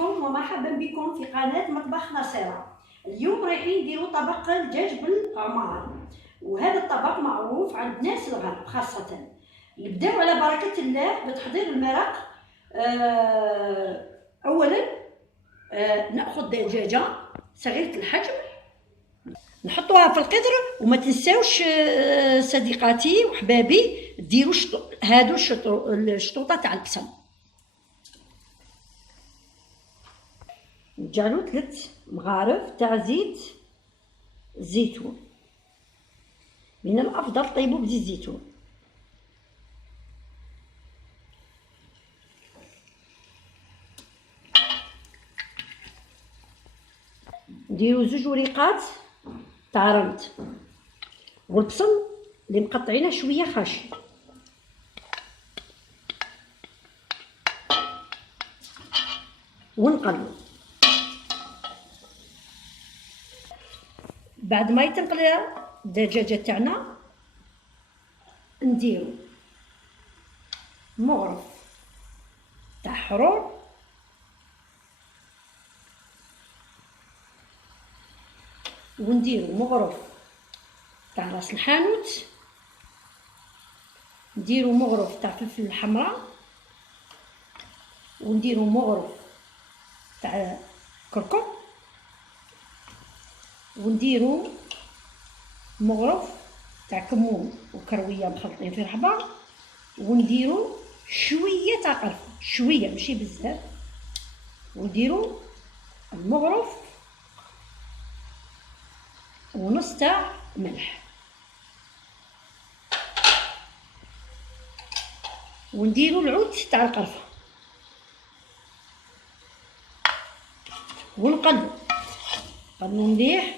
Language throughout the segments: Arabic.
بكم ومرحبا بكم في قناة مطبخ نصيرة. اليوم رايحين نديرو طبق الدجاج بالعمار، وهذا الطبق معروف عند الناس الغرب خاصة. نبداو على بركة الله بتحضير المرق. أولا نأخذ دجاجة صغيرة الحجم نحطوها في القدر، وما تنساوش صديقاتي وحبابي ديروا هادو الشطوطة تاع البصل. نجعلو 3 مغارف تاع زيت الزيتون، من الافضل طيبوا بزيت الزيتون. نديرو 2 وريقات تاع رند، والبصل اللي مقطعينه شويه خاشي. ونقلو بعد ما يتنقل الدجاجه تاعنا نديرو مغرف تاع حرور، ونديرو مغرف تاع راس الحانوت، نديرو مغرف تاع فلفل الحمراء، ونديرو مغرف تاع كركم، ونديرو مغرف تاع كمون وكرويه مخلطين في رحبه، ونديرو شويه تاع قرفه، شويه ماشي بزاف، ونديرو المغرف ونص تاع ملح، ونديرو العود تاع القرفه، ونقلبو مليح،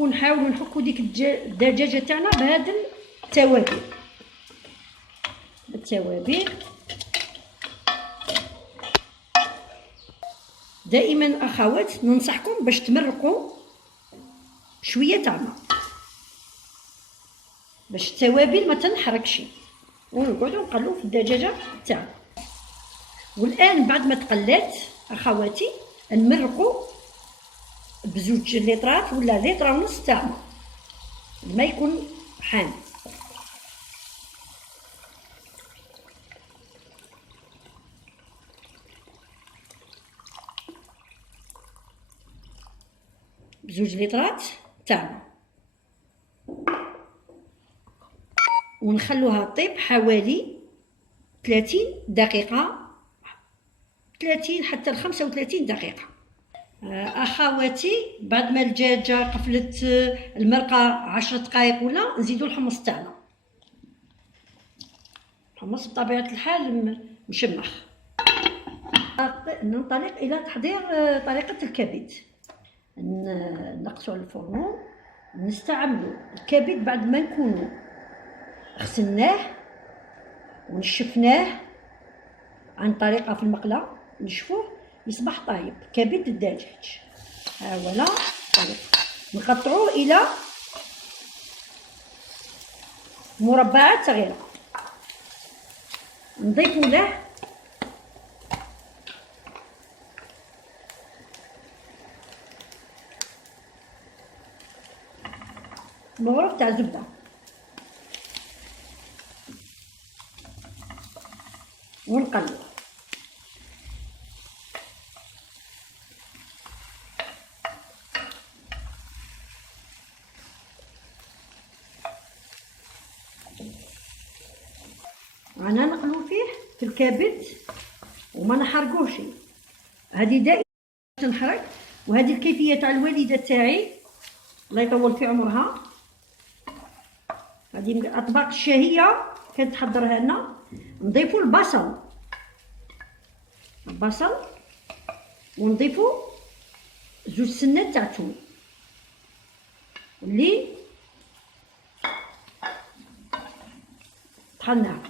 نحاولوا نحكوا ديك الدجاجه تاعنا بهاد التوابل. دائما اخوات ننصحكم باش تمرقوا شويه تاع ماء باش التوابل ما تنحرقش، ونقعدوا نقلوا في الدجاجه تاعنا. والان بعد ما تقلات اخواتي نمرقوا ب2 لترات ولا لتر ونص تاع ماء، الماء يكون حامي. ب2 لترات تاع ماء، ونخلوها طيب حوالي 30 دقيقة، 30 حتى 35 دقيقة. اخواتي بعد ما الدجاجه قفلت المرقه 10 دقائق ولا نزيدو الحمص تاعنا. الحمص بطبيعه الحال مشمخ. ننطلق الى تحضير طريقه الكبد. نقصوا الفرن، نستعملوا الكبد بعد ما نكونوا غسلناه ونشفناه عن طريقه في المقله، نشفوه يصبح طايب كبد الدجاج. ها هو طيب. نقطعوه الى مربعات صغيره، نضيف له مغرف تاع زبده، ونقلب. انا نقلو فيه في الكبد وما نحرقوش، هذه دائما تنحرق. وهذه الكيفيه تاع الوالده تاعي الله يطول في عمرها، هذه من الاطباق الشهيه كانت تحضرها لنا. نضيفوا البصل ونضيفوا 2 سنات تاع الثوم اللي طحناها،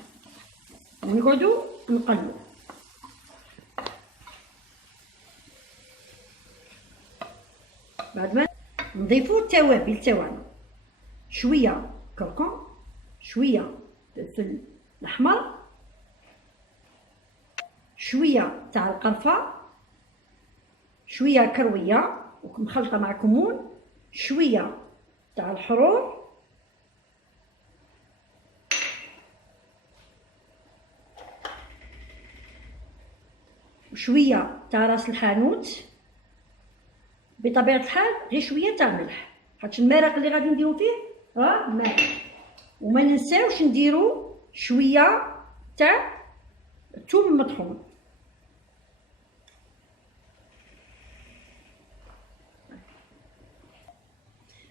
ونقعدوا نقلبوا. بعد ما نضيفوا التوابل تاعنا، شويه كركم، شويه فلفل الاحمر، شويه تاع القرفه، شويه كرويه ومخلطه مع كمون، شويه تاع الحرور، وشويه تاع راس الحانوت، بطبيعه الحال غير شويه تاع ملح، خاطش المرق اللي غادي نديرو فيه راه مالح. وما ننساوش نديرو شويه تاع الثوم المطحون.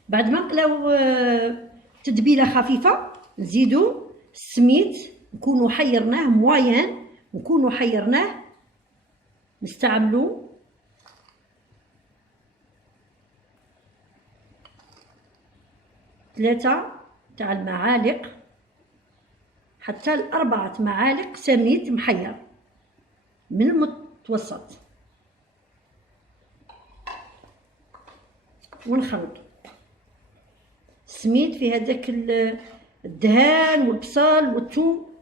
بعد ما نقلاو تتبيله خفيفه نزيدو السميد، نكونو حيرناه موين، نكونو حيرناه، نستعملو ثلاثة تاع المعالق حتى ل4 معالق سميد محير من المتوسط، ونخلطو السميد في هذاك الدهان والبصل والثوم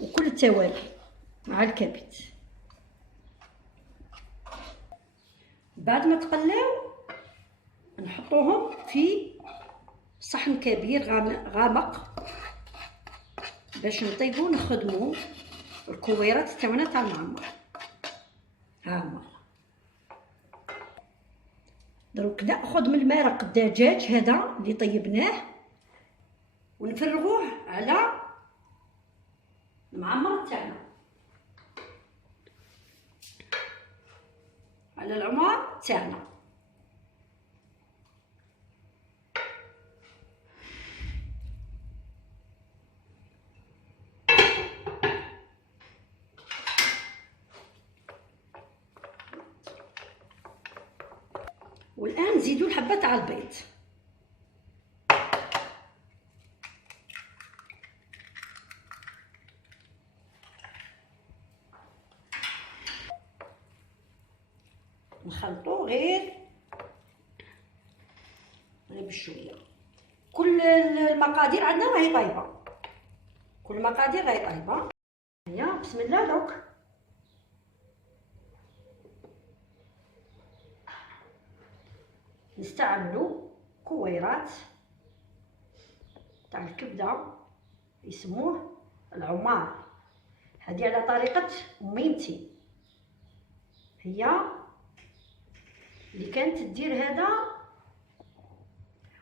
وكل التوابل مع الكبد. بعد ما تقلاو نحطوهم في صحن كبير غامق باش نطيبو نخدمو الكويرات تاعنا تاع المعمر. ها هما دروك ناخذ من المرق الدجاج هذا اللي طيبناه ونفرغوه على المعمر تاعنا، على العمار تاعنا. والآن نزيدو الحبة تاع البيض، نخلطو غير بشويه. كل المقادير عندنا راهي طايبه، كل المقادير راهي طايبه. هيا بسم الله دوك نستعملوا كويرات تاع الكبده يسموه العمار. هذه على طريقه ميمتي، هي اللي كانت تدير هذا.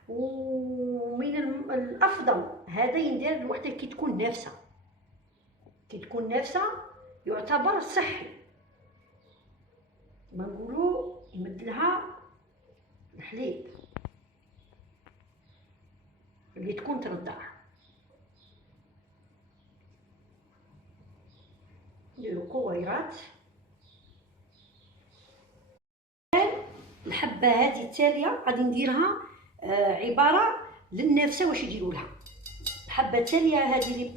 ومن الافضل هذا يندير الوحده كي تكون نافسه، كي تكون نافسه يعتبر صحي، ما نقولوا يمد لها الحليب اللي تكون ترضع. نديرو كويرات. الحبه هذه التاليه غادي نديرها عباره للنافسه. واش يديروا لها الحبه التاليه هذه اللي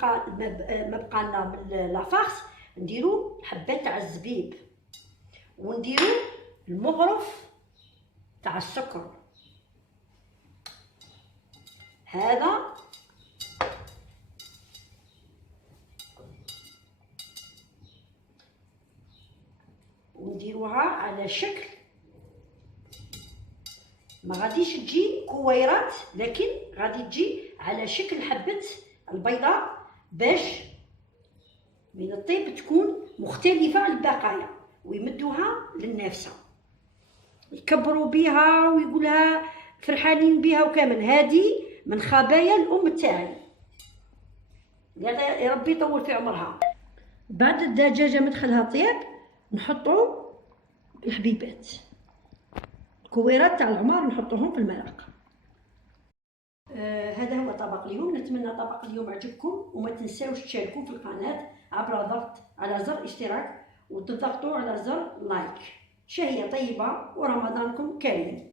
ما بقى لنا من لافارس، نديرو حبه تاع الزبيب ونديرو المغرف تاع السكر. هذا ونديروها على شكل، ما غاديش تجي كويرات، لكن غادي تجي على شكل حبة البيضاء باش من الطيب تكون مختلفة على البقايا، ويمدوها للنافسة يكبروا بها ويقولها فرحانين بها وكامل. هذه من خبايا الام تاعي، يا ربي يطول في عمرها. بعد الدجاجه مدخلها طيب نحطوا الحبيبات، الكويرات تاع العمار نحطوهم في المرق. هذا هو طبق اليوم. نتمنى طبق اليوم عجبكم، وما تنساوش تشاركوا في القناه عبر الضغط على زر اشتراك وتضغطوا على زر لايك. شهية طيبة ورمضانكم كريم.